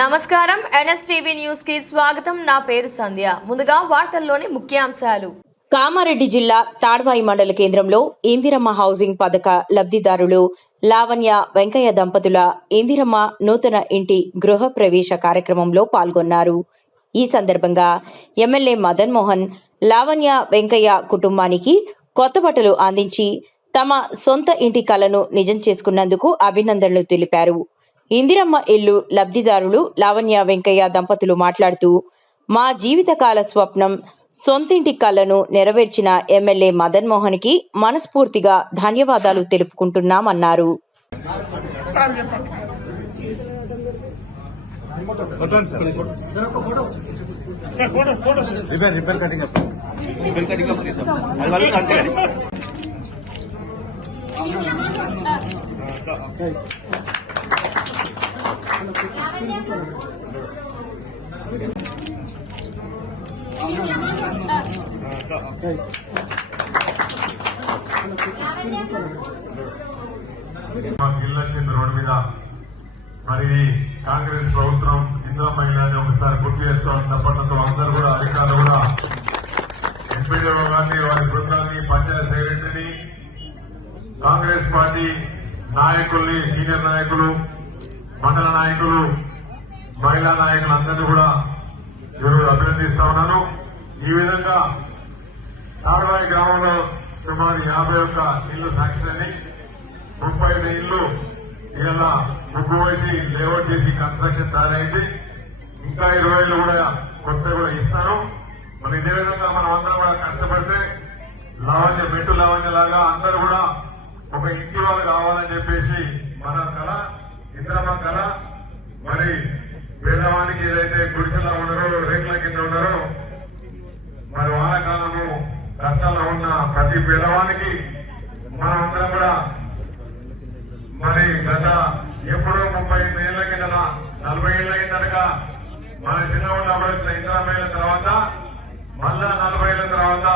నమస్కారం NSTV news కి స్వాగతం. నా పేరు సంధ్య. ముందుగా వార్తల్లోని ముఖ్యాంశాలు. కామారెడ్డి జిల్లా తాడ్వాయి మండల కేంద్రంలో ఇందిరమ్మ హౌసింగ్ పథక లబ్ధిదారులు లావణ్య వెంకయ్య దంపతుల ఇందిరమ్మ నూతన ఇంటి గృహ ప్రవేశ కార్యక్రమంలో పాల్గొన్నారు. ఈ సందర్భంగా ఎమ్మెల్యే మదన్ మోహన్ లావణ్య వెంకయ్య కుటుంబానికి కొత్త బట్టలు అందించి తమ సొంత ఇంటి కలను నిజం చేసుకున్నందుకు అభినందనలు తెలిపారు. ఇందిరమ్మ ఇల్లు లబ్ధిదారులు లావణ్య వెంకయ్య దంపతులు మాట్లాడుతూ, మా జీవితకాల స్వప్నం సొంతింటి కలను నెరవేర్చిన ఎమ్మెల్యే మదన్ మోహన్ కి మనస్ఫూర్తిగా ధన్యవాదాలు తెలుపుకుంటున్నామన్నారు. రోడ్డు మీద మరి కాంగ్రెస్ ప్రభుత్వం ఇందిరమ్మ ఇల్లు ఒకసారి గుర్తు చేసుకోవాలని చెప్పడంతో అందరూ కూడా అధికారులు కూడా ఎంపీడీఓ గారిని వారి బృందాన్ని పంచాయతీ సెక్రటరీని కాంగ్రెస్ పార్టీ నాయకుల్ని సీనియర్ నాయకులు మండల నాయకులు మహిళా నాయకులు అందరినీ కూడా ఈరోజు అభినందిస్తా ఉన్నాను. ఈ విధంగా తాడ్వాయి గ్రామంలో సుమారు 51 ఇళ్లు శాంక్షన్ అని 35 ఇళ్లు ఇలా ముగ్గు వేసి లేఅవుట్ చేసి కన్స్ట్రక్షన్ తయారైంది. ఇంకా 20 ఇళ్లు కూడా కొత్త కూడా ఇస్తాను. మరి ఇదే విధంగా మనం అందరం కూడా కష్టపడితే లావణ్య మెట్టు లావణ్య లాగా అందరూ కూడా ఒక ఇంటి వాళ్ళు కావాలని చెప్పేసి మన కళ ఇందిరమ్మ కళ. మరి పేదవానికి ఏదైతే గుడిసెలా ఉన్నారో రేట్ల కింద ఉన్నారో మరి వానాకాలము కష్టాల్లో ఉన్న ప్రతి పేదవానికి మనం అందరం కూడా మరి గత ఎప్పుడో 35 ఏళ్ల కింద 40 ఏళ్ల కిందగా మన చిన్న ఉన్నప్పుడు ఇందిరమ్మ ఇళ్ల తర్వాత మళ్ళా 40 ఏళ్ల తర్వాత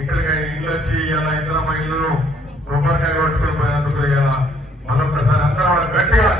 ఇక్కడికి ఇల్లు వచ్చి ఇలా ఇందిరమ్మ ఇల్లును కొబ్బరికాయ కొట్టుకుని పోయినందుకు ఇలా మరొకసారి అందరం గట్టిగా